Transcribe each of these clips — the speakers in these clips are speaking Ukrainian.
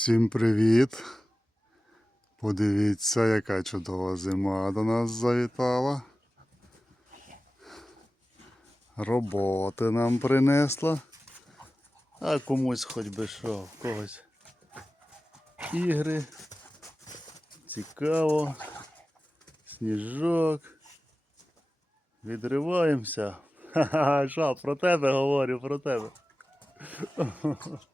Всім привіт! Подивіться, яка чудова зима до нас завітала. Роботи нам принесла. А комусь хоч би що, в когось ігри. Цікаво. Сніжок. Відриваємося. Ха-ха, що, про тебе говорю, про тебе.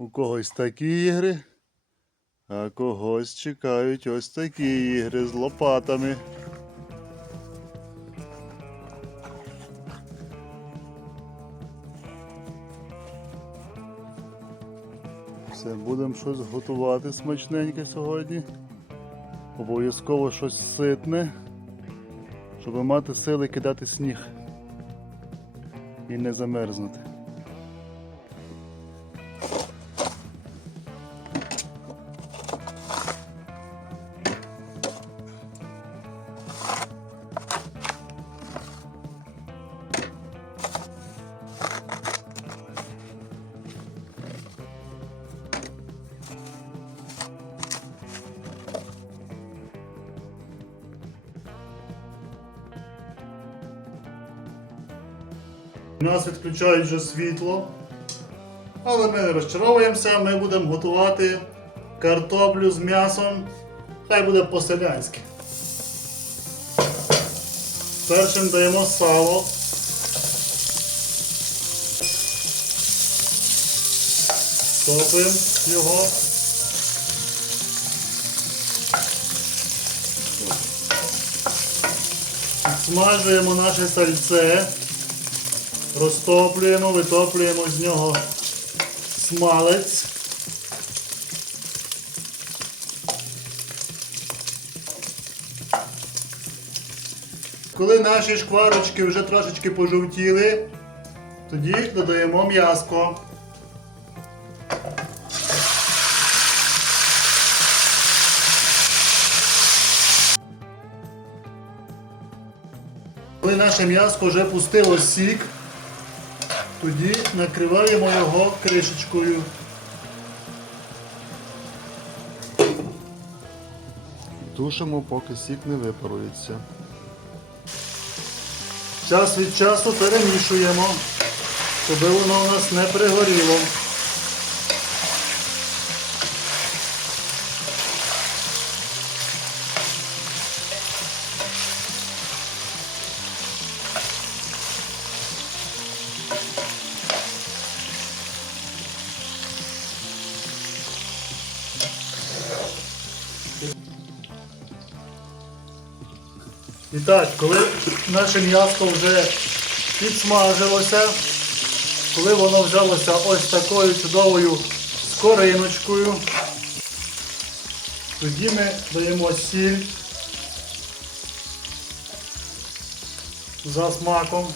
У когось такі ігри, а когось чекають ось такі ігри з лопатами. Все, будемо щось готувати смачненьке сьогодні. Обов'язково щось ситне, щоб мати сили кидати сніг і не замерзнути. Нас відключають вже світло. Але ми не розчаровуємося, ми будемо готувати картоплю з м'ясом. Хай буде по-селянськи. Першим даємо сало. Топимо його. Смажуємо наше сальце. Розтоплюємо, витоплюємо з нього смалець. Коли наші шкварочки вже трошечки пожовтіли, тоді додаємо м'яско. Коли наше м'яско вже пустило сік, тоді накриваємо його кришечкою. Тушимо, поки сік не випарується. Час від часу перемішуємо, щоб воно у нас не пригоріло. І так, коли наше м'ясо вже підсмажилося, коли воно взялося ось такою чудовою скориночкою, тоді ми даємо сіль за смаком,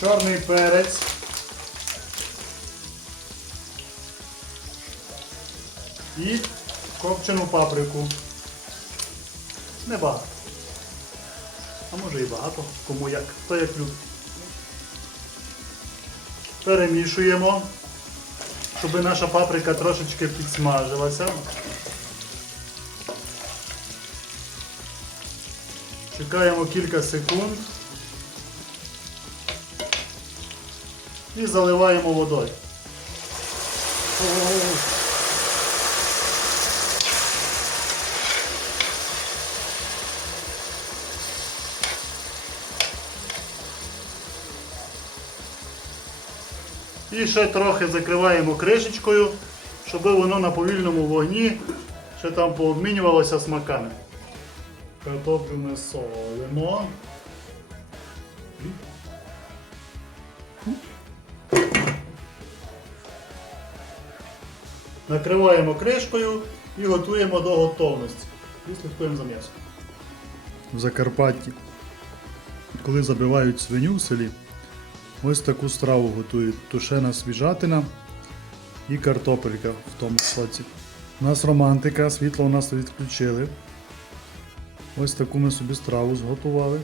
чорний перець. І копчену паприку. Небагато. А може і багато, кому як, хто як любить. Перемішуємо, щоб наша паприка трошечки підсмажилася. Чекаємо кілька секунд і заливаємо водою. І ще трохи закриваємо кришечкою, щоб воно на повільному вогні ще там пообмінювалося смаками. Картоплю ми солимо. Накриваємо кришкою і готуємо до готовності. І слідкуємо за м'ясом. В Закарпатті, коли забивають свиню в селі, Ось таку страву готують тушена свіжатина і картопелька в тому соці. У нас романтика, світло у нас відключили. Ось таку ми собі страву зготували.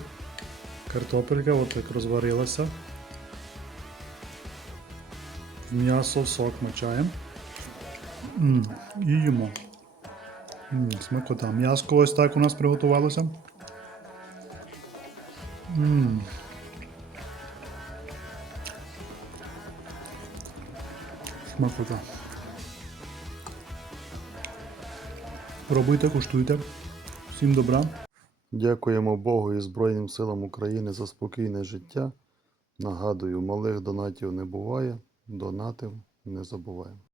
Картопелька от так розварилася. М'ясо сок мочаємо. І їмо. М, Смакота. М'яско ось так у нас приготувалося. М. Смакота. Пробуйте, куштуйте. Всім добра. Дякуємо Богу і Збройним силам України за спокійне життя. Нагадую, малих донатів не буває, донатив не забуваємо.